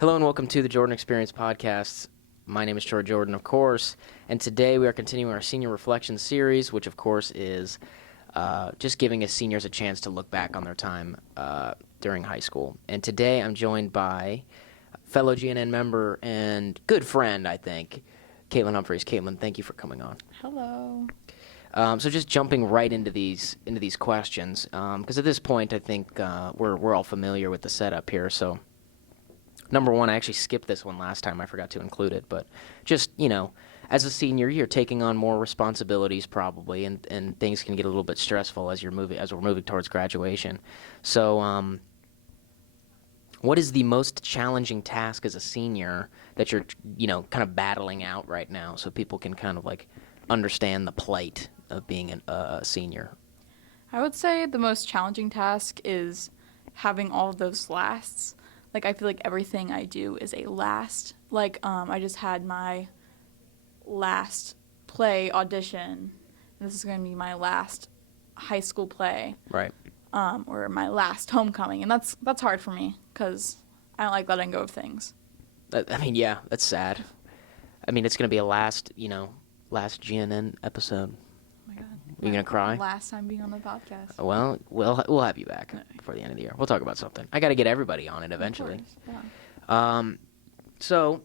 Hello and welcome to the Jordan Experience Podcast. My name is Troy Jordan, of course, and today we are continuing our Senior Reflection series, which, of course, is just giving us seniors a chance to look back on their time during high school. And today I'm joined by fellow GNN member and good friend, I think, Katelynn Humphreys. Katelynn, thank you for coming on. Hello. So just jumping right into these questions, because at this point I think we're all familiar with the setup here, so... Number one, I actually skipped this one last time. I forgot to include it. But just, as a senior, you're taking on more responsibilities probably, and things can get a little bit stressful as we're moving towards graduation. So what is the most challenging task as a senior that you're, kind of battling out right now so people can kind of, understand the plight of being a senior? I would say the most challenging task is having all of those lasts. I feel like everything I do is a last. I just had my last play audition. This is going to be my last high school play. Right. Or my last homecoming. And that's hard for me because I don't like letting go of things. Yeah, that's sad. It's going to be a last GNN episode. Oh my God. Are you going to cry? Last time being on the podcast. Well, we'll have you back before the end of the year. We'll talk about something. I got to get everybody on it eventually. Of course, yeah. So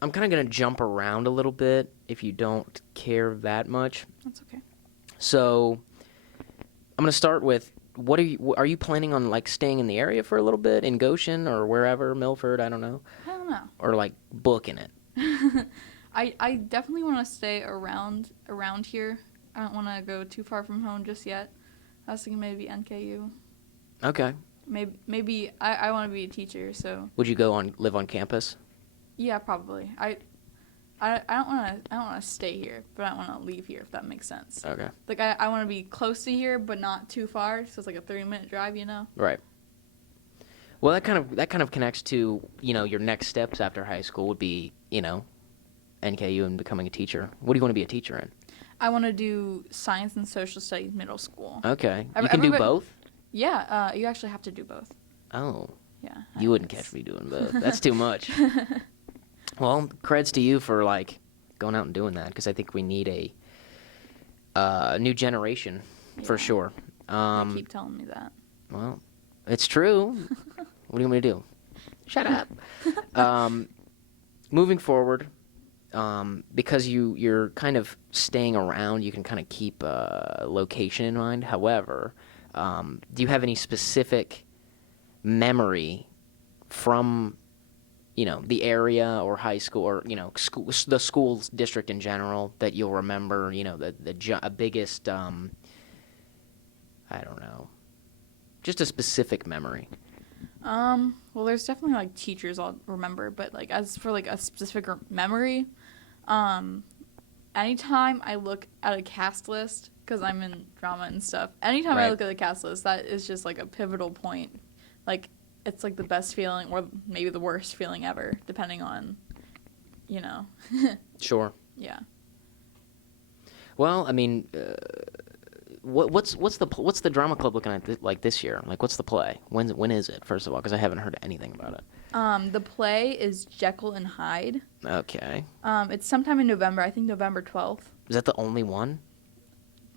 I'm kind of going to jump around a little bit if you don't care that much. That's okay. So I'm going to start with, are you planning on staying in the area for a little bit in Goshen or wherever, Milford, I don't know. I don't know. Or booking it. I definitely want to stay around here. I don't want to go too far from home just yet. I was thinking maybe NKU. Okay. Maybe I want to be a teacher, so. Would you live on campus? Yeah, probably. I don't want to stay here, but I don't want to leave here, if that makes sense. Okay. I want to be close to here, but not too far, so it's a 30-minute drive, Right. Well, that kind of connects to, your next steps after high school would be, NKU and becoming a teacher. What do you want to be a teacher in? I want to do science and social studies middle school. Okay. You can do both? Yeah, you actually have to do both. Oh. Yeah. You wouldn't catch me doing both. That's too much. Well, creds to you for, going out and doing that, because I think we need a new generation, for sure. They keep telling me that. Well, it's true. What do you want me to do? Shut up. Moving forward, because you're kind of staying around, you can kind of keep a location in mind. However, do you have any specific memory from, the area or high school or, the school district in general that you'll remember, the biggest, I don't know, just a specific memory? Well, there's definitely teachers I'll remember, but as for a specific memory, anytime I look at a cast list, because I'm in drama and stuff, anytime I look at the cast list, that is just a pivotal point. It's the best feeling or maybe the worst feeling ever, depending on, Sure. Yeah. Well, what's the drama club looking at this year? What's the play? When is it, first of all? Because I haven't heard anything about it. The play is Jekyll and Hyde. Okay. It's sometime in November. I think November 12th. Is that the only one?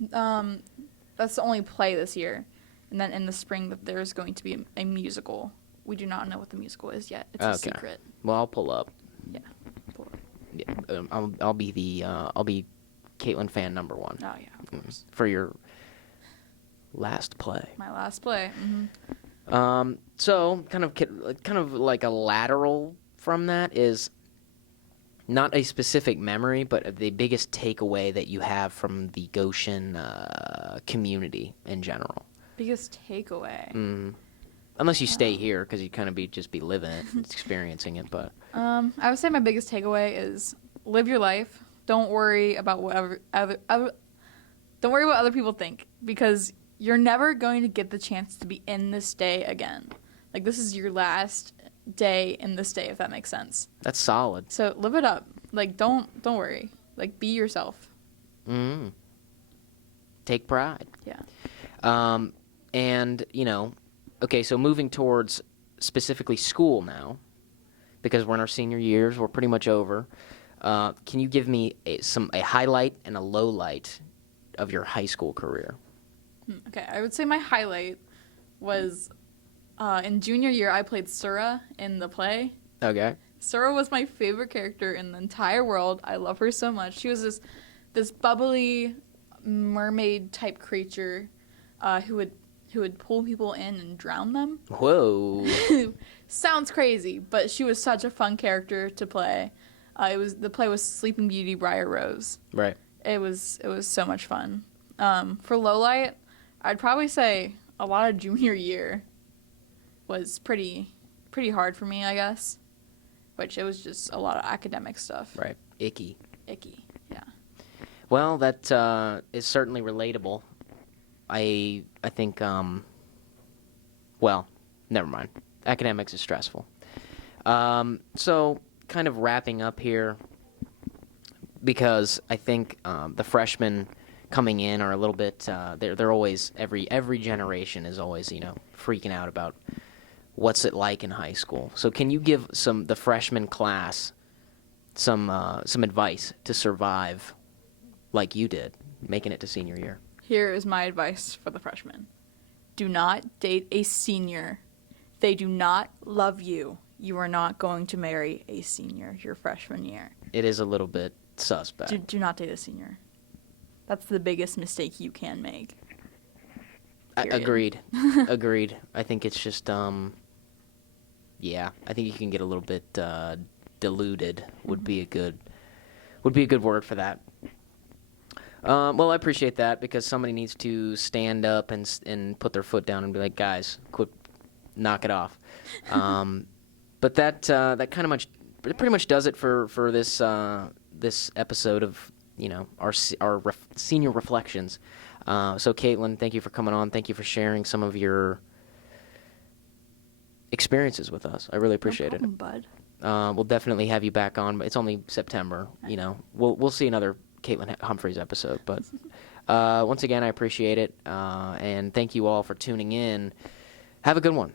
That's the only play this year. And then in the spring, there's going to be a musical. We do not know what the musical is yet. It's a secret. Well, I'll pull up. Yeah. Pull up. Yeah. I'll be Katelynn fan number one. Oh yeah, of course. For your last play. My last play. Mm-hmm. So kind of like a lateral from that is not a specific memory, but the biggest takeaway that you have from the Goshen community in general. Biggest takeaway. Mm. Unless you stay here, because you kind of just be living it, experiencing it. But I would say my biggest takeaway is live your life. Don't worry about don't worry what other people think, because you're never going to get the chance to be in this day again. This is your last day in this day, if that makes sense. That's solid. So live it up. Don't worry. Be yourself. Mm. Take pride. Yeah. And, okay, so moving towards specifically school now, because we're in our senior years. We're pretty much over. Can you give me a highlight and a low light of your high school career? Okay, I would say my highlight was in junior year, I played Sura in the play. Okay. Sura was my favorite character in the entire world. I love her so much. She was this bubbly mermaid type creature who would pull people in and drown them. Whoa. Sounds crazy, but she was such a fun character to play. The play was Sleeping Beauty Briar Rose. Right. It was so much fun. For lowlight, I'd probably say a lot of junior year was pretty hard for me, I guess. Which it was just a lot of academic stuff. Right. Icky. Yeah. Well, that is certainly relatable. I think, well, never mind. Academics is stressful. So, kind of wrapping up here, because I think the freshmen coming in are a little bit, they're always, every generation is always, freaking out about what's it like in high school. So can you give the freshman class some advice to survive like you did, making it to senior year? Here is my advice for the freshmen. Do not date a senior. They do not love you. You are not going to marry a senior your freshman year. It is a little bit suspect. Do not date a senior. That's the biggest mistake you can make. Agreed. Agreed. I think it's just, yeah, I think you can get a little bit deluded would be a good word for that. Well, I appreciate that, because somebody needs to stand up and put their foot down and be like, guys, quit, knock it off. But that kind of pretty much does it for this this episode of our senior reflections. So Katelynn, thank you for coming on. Thank you for sharing some of your experiences with us. I really appreciate no problem, it. Bud. We'll definitely have you back on. It's only September. We'll see another Katelynn Humphreys episode. But once again, I appreciate it, and thank you all for tuning in. Have a good one.